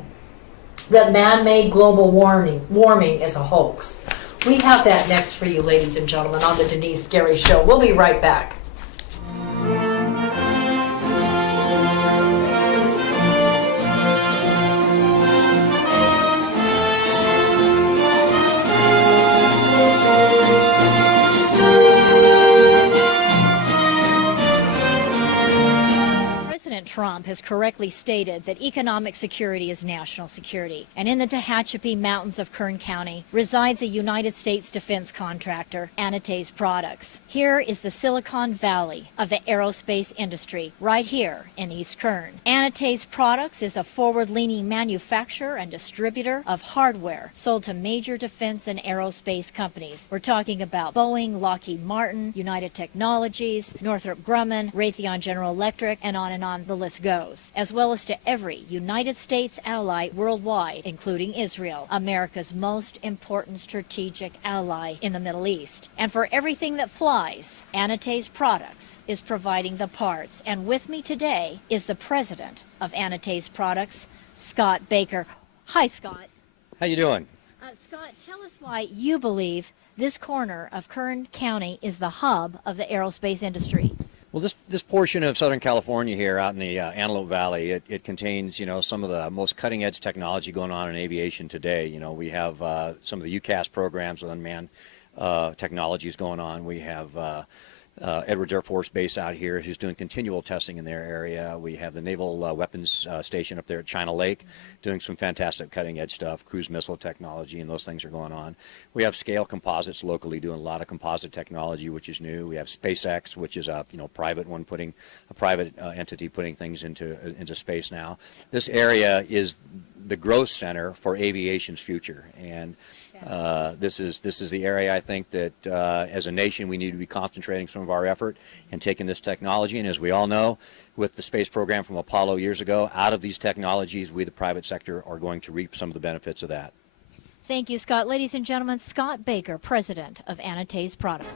that man-made global warming is a hoax. We have that next for you, ladies and gentlemen, on the Denise Gary Show. We'll be right back. President Trump has correctly stated that economic security is national security. And in the Tehachapi Mountains of Kern County resides a United States defense contractor, Anita's Products. Here is the Silicon Valley of the aerospace industry, right here in East Kern. Anita's Products is a forward-leaning manufacturer and distributor of hardware sold to major defense and aerospace companies. We're talking about Boeing, Lockheed Martin, United Technologies, Northrop Grumman, Raytheon General Electric, and on the list goes, as well as to every United States ally worldwide, including Israel, America's most important strategic ally in the Middle East. And for everything that flies, Anita's Products is providing the parts. And with me today is the president of Anita's Products, Scott Baker. Hi, Scott. How you doing? Scott, tell us why you believe this corner of Kern County is the hub of the aerospace industry. Well, this portion of Southern California here out in the Antelope Valley, it contains, some of the most cutting-edge technology going on in aviation today. We have some of the UCAS programs with unmanned technologies going on. We have Edwards Air Force Base out here who's doing continual testing in their area. We have the Naval Weapons Station up there at China Lake doing some fantastic cutting-edge stuff, cruise missile technology, and those things are going on. We have Scale Composites locally doing a lot of composite technology, which is new. We have SpaceX, which is a private one, putting a private entity putting things into space now. This area is the growth center for aviation's future, and this is the area I think that as a nation we need to be concentrating some of our effort and taking this technology. And as we all know, with the space program from Apollo years ago, out of these technologies, we the private sector are going to reap some of the benefits of that. Thank you, Scott. Ladies and gentlemen, Scott Baker, president of Anita's Products.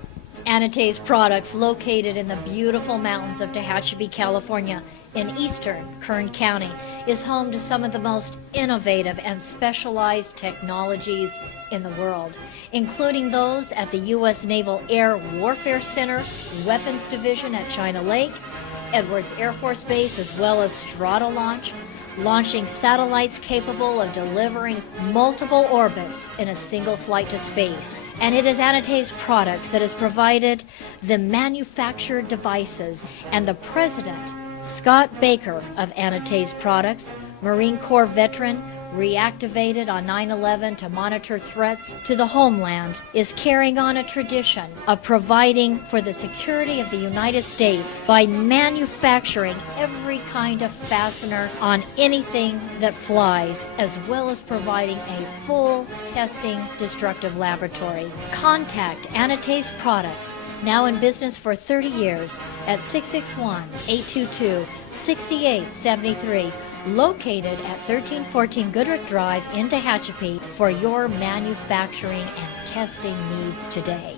Anita's Products, located in the beautiful mountains of Tehachapi, California, in eastern Kern County, is home to some of the most innovative and specialized technologies in the world, including those at the U.S. Naval Air Warfare Center, Weapons Division at China Lake, Edwards Air Force Base, as well as Stratolaunch, launching satellites capable of delivering multiple orbits in a single flight to space. And it is Anita's Products that has provided the manufactured devices, and the president Scott Baker of Anita's Products, Marine Corps veteran, reactivated on 9/11 to monitor threats to the homeland, is carrying on a tradition of providing for the security of the United States by manufacturing every kind of fastener on anything that flies, as well as providing a full testing destructive laboratory. Contact Anita's Products, now in business for 30 years, at 661-822-6873. Located at 1314 Goodrich Drive in Tehachapi for your manufacturing and testing needs today.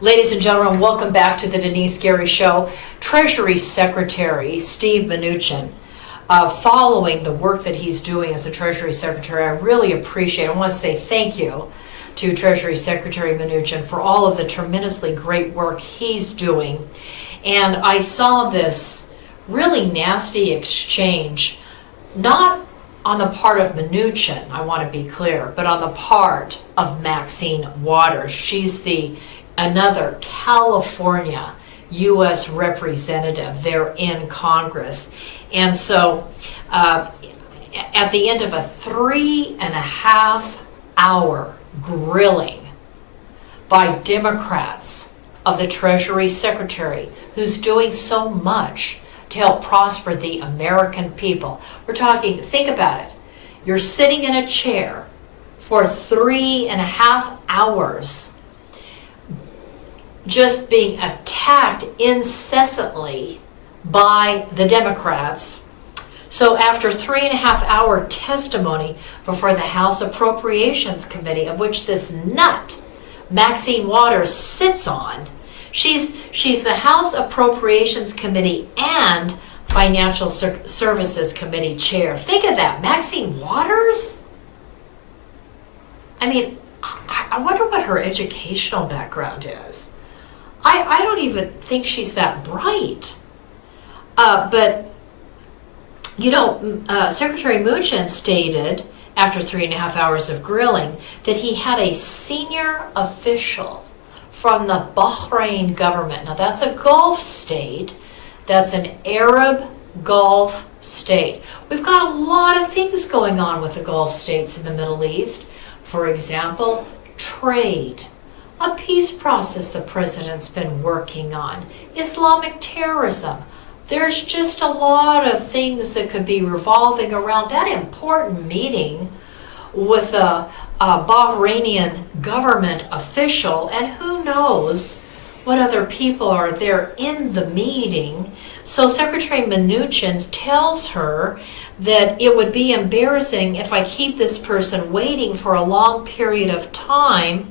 Ladies and gentlemen, welcome back to the Denise Gary Show. Treasury Secretary Steve Mnuchin, following the work that he's doing as a Treasury Secretary, I really appreciate it. I want to say thank you to Treasury Secretary Mnuchin for all of the tremendously great work he's doing. And I saw this really nasty exchange, not on the part of Mnuchin, I want to be clear, but on the part of Maxine Waters. She's another California U.S. representative there in Congress. And so at the end of a 3.5-hour grilling by Democrats of the Treasury Secretary, who's doing so much to help prosper the American people. We're talking, think about it. You're sitting in a chair for 3.5 hours just being attacked incessantly by the Democrats. So after 3.5-hour testimony before the House Appropriations Committee, of which this nut, Maxine Waters, sits on, she's the House Appropriations Committee and Financial Services Committee chair. Think of that, Maxine Waters? I mean, I wonder what her educational background is. I don't even think she's that bright. But, you know, Secretary Mnuchin stated after 3.5 hours of grilling that he had a senior official from the Bahrain government. Now, that's a Gulf state. That's an Arab Gulf state. We've got a lot of things going on with the Gulf states in the Middle East. For example, trade. A peace process the president's been working on, Islamic terrorism. There's just a lot of things that could be revolving around that important meeting with a Bahrainian government official, and who knows what other people are there in the meeting. So Secretary Mnuchin tells her that it would be embarrassing if I keep this person waiting for a long period of time.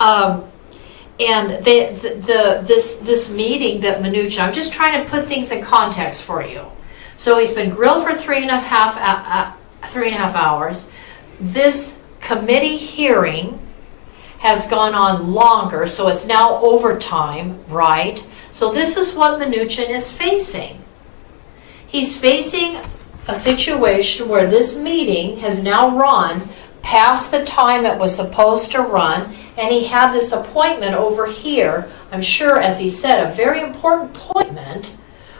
And this meeting that Mnuchin, I'm just trying to put things in context for you. So he's been grilled for 3.5 hours. This committee hearing has gone on longer, so it's now overtime, right? So this is what Mnuchin is facing. He's facing a situation where this meeting has now run past the time it was supposed to run, and he had this appointment over here, I'm sure, as he said, a very important appointment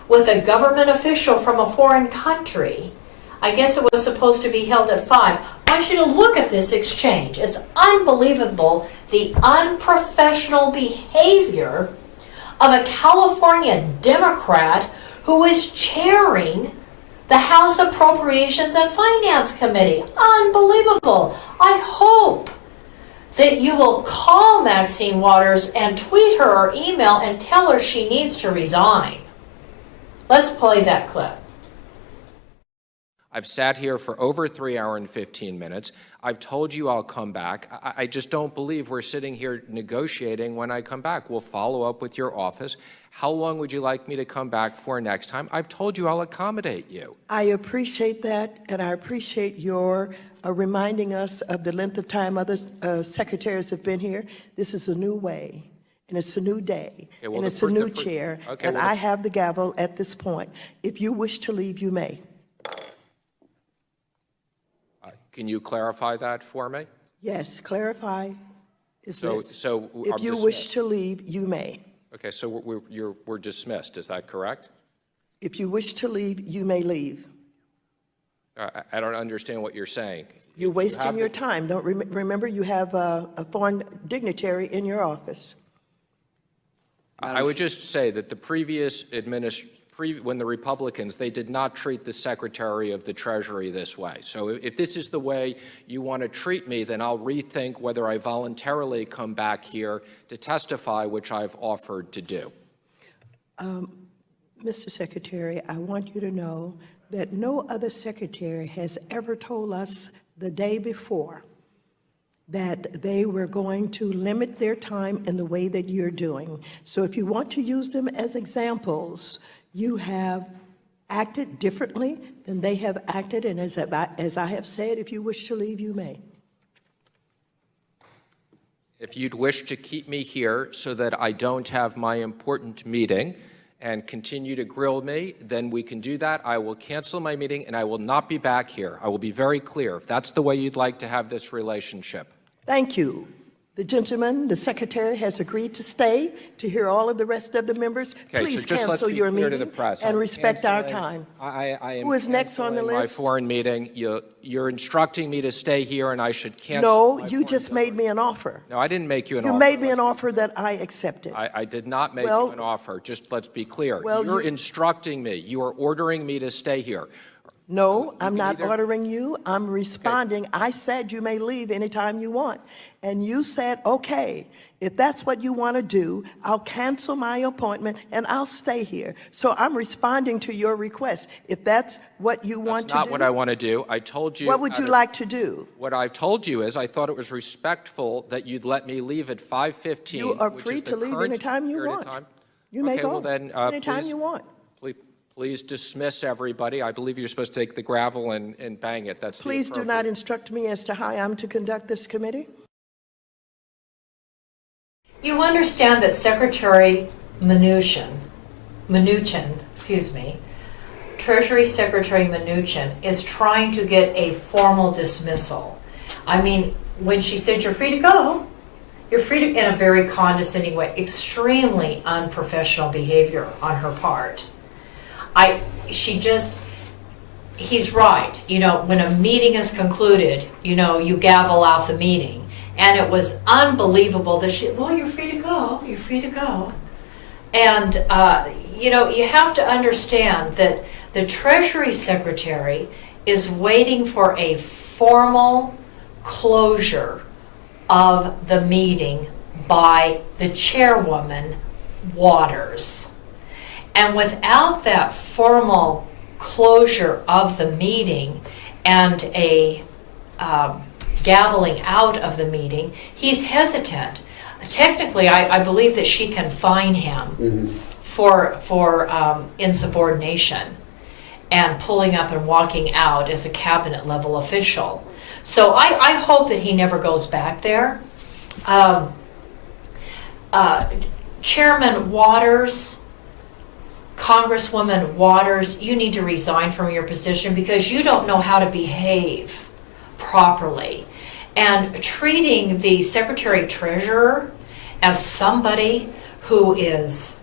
with a government official from a foreign country. I guess it was supposed to be held at 5. I want you to look at this exchange. It's unbelievable, the unprofessional behavior of a California Democrat who is chairing the House Appropriations and Finance Committee. Unbelievable. I hope that you will call Maxine Waters and tweet her or email and tell her she needs to resign. Let's play that clip. I've sat here for over 3 hours and 15 minutes. I've told you I'll come back. I just don't believe we're sitting here negotiating when I come back. We'll follow up with your office. How long would you like me to come back for next time? I've told you I'll accommodate you. I appreciate that, and I appreciate your reminding us of the length of time other secretaries have been here. This is a new way, and it's a new day, and it's a new chair, and I have the gavel at this point. If you wish to leave, you may. Can you clarify that for me? Yes, clarify is this. So if you wish to leave, you may. Okay, so we're dismissed, is that correct? If you wish to leave, you may leave. I don't understand what you're saying. You're wasting your time. Don't remember you have a foreign dignitary in your office. I would just say that the previous when the Republicans, they did not treat the Secretary of the Treasury this way. So if this is the way you want to treat me, then I'll rethink whether I voluntarily come back here to testify, which I've offered to do. Mr. Secretary, I want you to know that no other secretary has ever told us the day before that they were going to limit their time in the way that you're doing. So if you want to use them as examples, you have acted differently than they have acted, and as I have said, if you wish to leave, you may. If you'd wish to keep me here so that I don't have my important meeting and continue to grill me, then we can do that. I will cancel my meeting and I will not be back here. I will be very clear if that's the way you'd like to have this relationship. Thank you. The gentleman, the secretary, has agreed to stay to hear all of the rest of the members. Okay, please so just cancel your meeting and respect our time. Who is next on the list? My foreign meeting. You're instructing me to stay here and I should cancel. No, you just made me an offer. No, I didn't make you an offer. You made me an offer that I accepted. I did not make you an offer. Just let's be clear. You're instructing me. You are ordering me to stay here. No, I'm not ordering you. I'm responding. I said you may leave anytime you want. And you said, okay, if that's what you want to do, I'll cancel my appointment and I'll stay here. So I'm responding to your request. If that's what you want to do. That's not what I want to do. I told you. What would you like to do? What I've told you is I thought it was respectful that you'd let me leave at 5:15. You are free to leave anytime you want. You may go well then, anytime you want. Please dismiss everybody. I believe you're supposed to take the gravel and bang it. That's Please do not instruct me as to how I'm to conduct this committee. You understand that Secretary Mnuchin, Treasury Secretary Mnuchin is trying to get a formal dismissal. I mean, when she said you're free to go, you're free to, in a very condescending way, extremely unprofessional behavior on her part. He's right. You know, when a meeting is concluded, you know, you gavel out the meeting. And it was unbelievable that you're free to go. You're free to go. And, you know, you have to understand that the Treasury Secretary is waiting for a formal closure of the meeting by the chairwoman, Waters. And without that formal closure of the meeting and a gaveling out of the meeting, he's hesitant. Technically, I believe that she can fine him for insubordination and pulling up and walking out as a cabinet level official. So I hope that he never goes back there. Chairman Waters, Congresswoman Waters, you need to resign from your position because you don't know how to behave properly. And treating the Secretary Treasurer as somebody who is,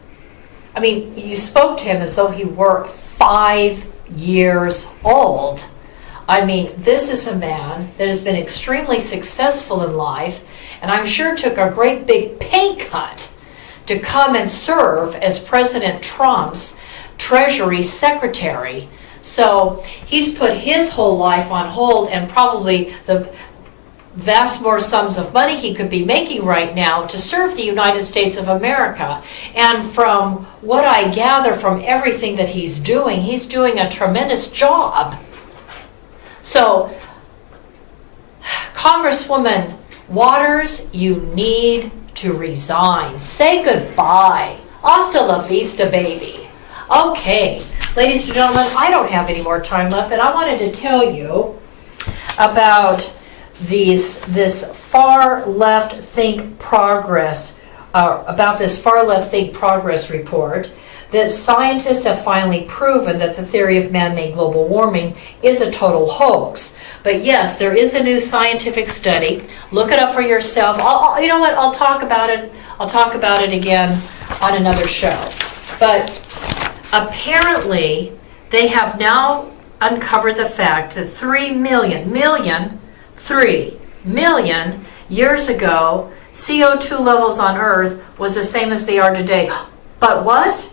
I mean, you spoke to him as though he were 5 years old. I mean, this is a man that has been extremely successful in life, and I'm sure took a great big pay cut to come and serve as President Trump's Treasury Secretary. So he's put his whole life on hold, and probably the vast more sums of money he could be making right now to serve the United States of America. And from what I gather from everything that he's doing a tremendous job. So, Congresswoman Waters, you need to resign. Say goodbye. Hasta la vista, baby. Okay, ladies and gentlemen, I don't have any more time left, and I wanted to tell you about this far left think progress, about this far left think progress report, that scientists have finally proven that the theory of man-made global warming is a total hoax. But yes, there is a new scientific study. Look it up for yourself. You know what? I'll talk about it. I'll talk about it again on another show. But apparently, they have now uncovered the fact that 3 million years ago, CO2 levels on Earth was the same as they are today. But what?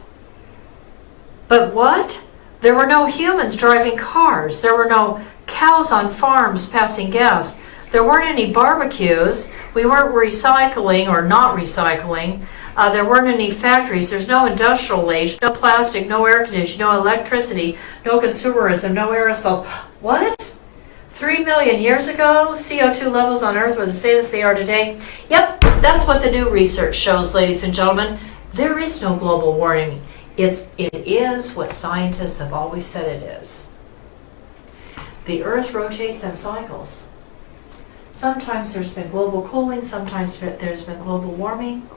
But what? There were no humans driving cars. There were no cows on farms passing gas. There weren't any barbecues. We weren't recycling or not recycling. There weren't any factories. There's no industrial age, no plastic, no air conditioning, no electricity, no consumerism, no aerosols. What? 3 million years ago, CO2 levels on Earth were the same as they are today? Yep, that's what the new research shows, ladies and gentlemen. There is no global warming. It is what scientists have always said it is. The Earth rotates and cycles. Sometimes there's been global cooling, sometimes there's been global warming.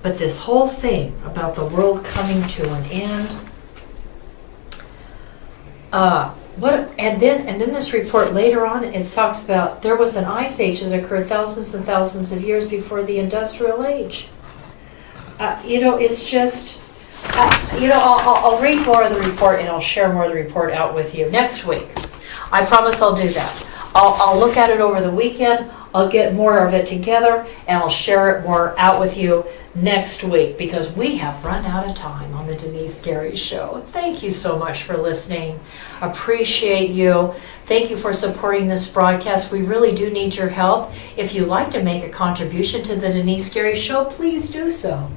But this whole thing about the world coming to an end, and then this report later on, it talks about there was an ice age that occurred thousands and thousands of years before the industrial age. It's just, I'll read more of the report and I'll share more of the report out with you next week. I promise I'll do that. I'll look at it over the weekend. I'll get more of it together and I'll share it more out with you next week because we have run out of time on the Denise Gary Show. Thank you so much for listening. Appreciate you. Thank you for supporting this broadcast. We really do need your help. If you'd like to make a contribution to the Denise Gary Show, please do so.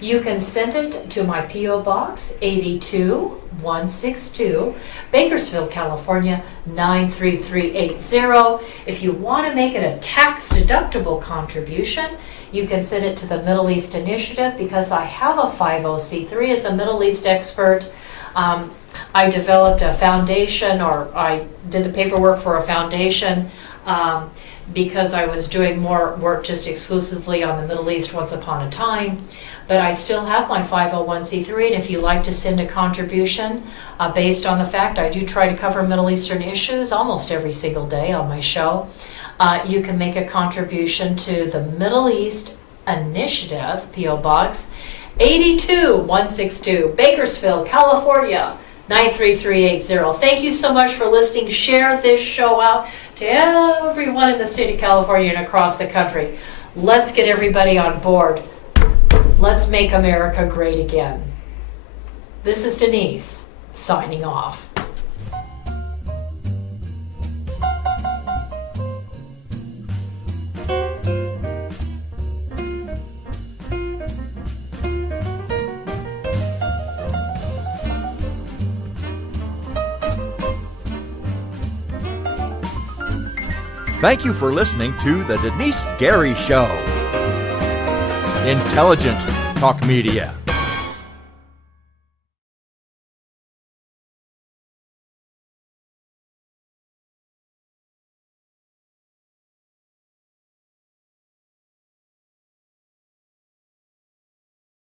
You can send it to my P.O. Box 82162, Bakersfield, California 93380. If you want to make it a tax-deductible contribution, you can send it to the Middle East Initiative because I have a 50C3 as a Middle East expert. I developed a foundation, or I did the paperwork for a foundation because I was doing more work just exclusively on the Middle East once upon a time. But I still have my 501c3, and if you'd like to send a contribution based on the fact I do try to cover Middle Eastern issues almost every single day on my show, you can make a contribution to the Middle East Initiative, P.O. Box 82162, Bakersfield, California 93380. Thank you so much for listening. Share this show out to everyone in the state of California and across the country. Let's get everybody on board. Let's make America great again. This is Denise, signing off. Thank you for listening to The Denise Gary Show. Intelligent talk media.